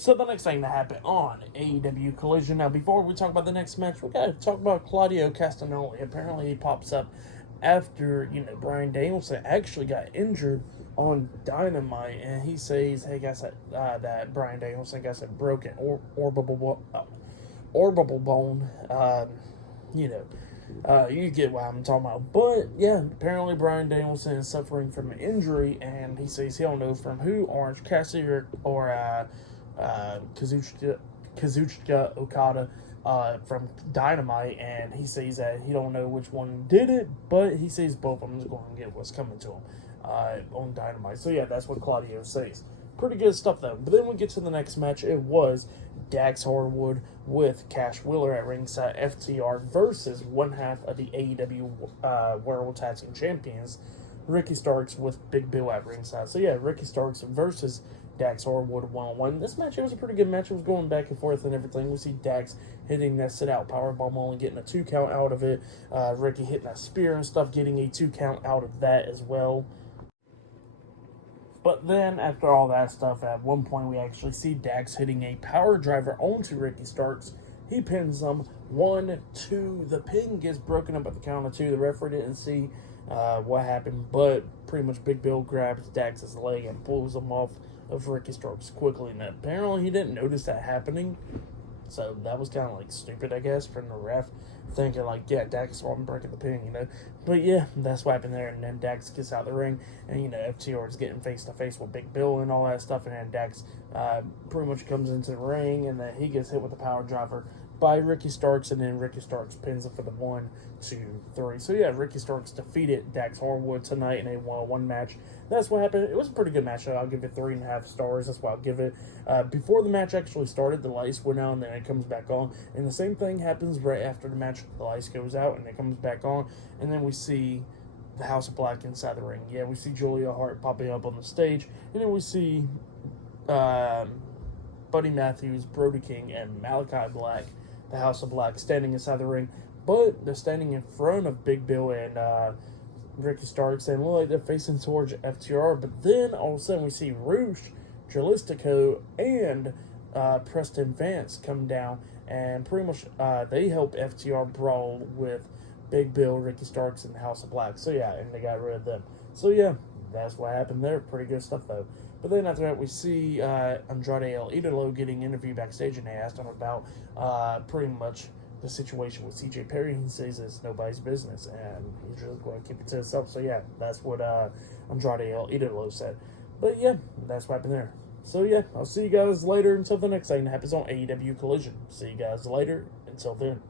So the next thing that happened on AEW Collision. Now, before we talk about the next match, we gotta talk about Claudio Castagnoli. Apparently, he pops up after Bryan Danielson actually got injured on Dynamite, and he says, "Hey guys, that Bryan Danielson got a broken orbital bone." You get what I'm talking about. But yeah, apparently Bryan Danielson is suffering from an injury, and he says he don't know from who, Orange Cassidy or Kazuchika Okada from Dynamite, and he says that he don't know which one did it, but he says both of them is going to get what's coming to him on Dynamite. So yeah, that's what Claudio says. Pretty good stuff though. But then we get to the next match. It was Dax Harwood with Cash Wheeler at ringside, FTR versus one half of the AEW World Tag Team Champions, Ricky Starks, with Big Bill at ringside. So yeah, Ricky Starks versus Dax Harwood 1-on-1. This match, it was a pretty good match. It was going back and forth and everything. We see Dax hitting that sit-out powerbomb, only getting a 2 count out of it. Ricky hitting that spear and stuff, getting a 2 count out of that as well. But then, after all that stuff, at one point we actually see Dax hitting a power driver onto Ricky Starks. He pins him 1-2. The pin gets broken up at the count of 2. The referee didn't see what happened, but pretty much Big Bill grabs Dax's leg and pulls him off of Ricky Starks quickly. And apparently he didn't notice that happening. So that was kind of like stupid, I guess, from the ref, thinking like, yeah, Dax saw him breaking the pin, But yeah, that's what happened there. And then Dax gets out of the ring, and FTR is getting face to face with Big Bill and all that stuff. And then Dax pretty much comes into the ring, and then he gets hit with a power driver by Ricky Starks, and then Ricky Starks pins him for the 1, 2, 3. So yeah, Ricky Starks defeated Dax Harwood tonight in a 1-on-1 match. That's what happened. It was a pretty good match. I'll give it 3.5 stars. That's what I'll give it. Before the match actually started, the lights went out, and then it comes back on. And the same thing happens right after the match. The lights goes out, and it comes back on. And then we see the House of Black inside the ring. Yeah, we see Julia Hart popping up on the stage. And then we see Buddy Matthews, Brody King, and Malachi Black, the House of Black, standing inside the ring. But they're standing in front of Big Bill and Ricky Starks, and look like they're facing towards FTR. But then all of a sudden we see Roosh, Jalistico, and Preston Vance come down, and pretty much they help FTR brawl with Big Bill, Ricky Starks, and the House of Black. So yeah, and they got rid of them. So yeah, that's what happened there. Pretty good stuff though. But then after that, we see Andrade El Idolo getting interviewed backstage, and they asked him about pretty much the situation with CJ Perry. He says it's nobody's business, and he's just going to keep it to himself. So yeah, that's what Andrade El Idolo said. But yeah, that's what happened there. So yeah, I'll see you guys later until the next thing that happens on AEW Collision. See you guys later. Until then.